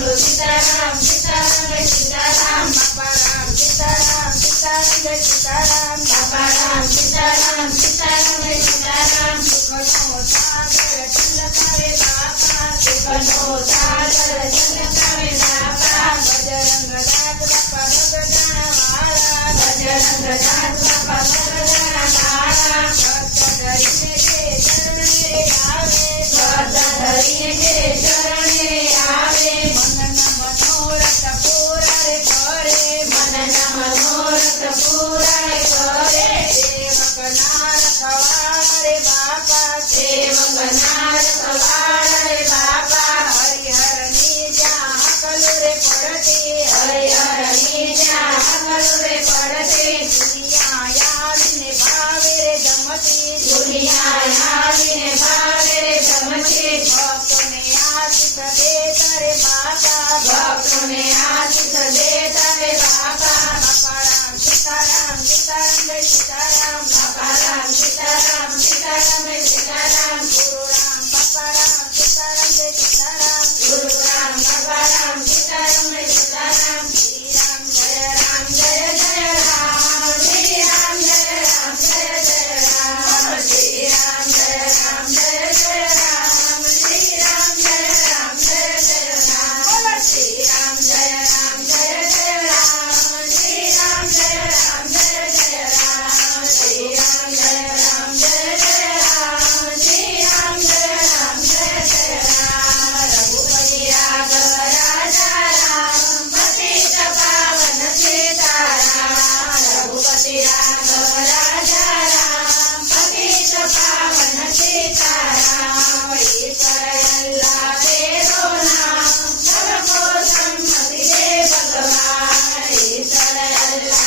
గురు సీతారాం సీతారాం జయ సీతారాం బాబారాం సీతారాం సీతారాం జయ సీతారాం బాబారాం సీతారాం సీతారాం జయ సీతారాం సుఖనో సాగర చంద్రకారే బాబా సుఖనో సాగర చంద్రకారే బాబా బజరంగ దాత పరగణ వాళ బజరంగ దాత Yes.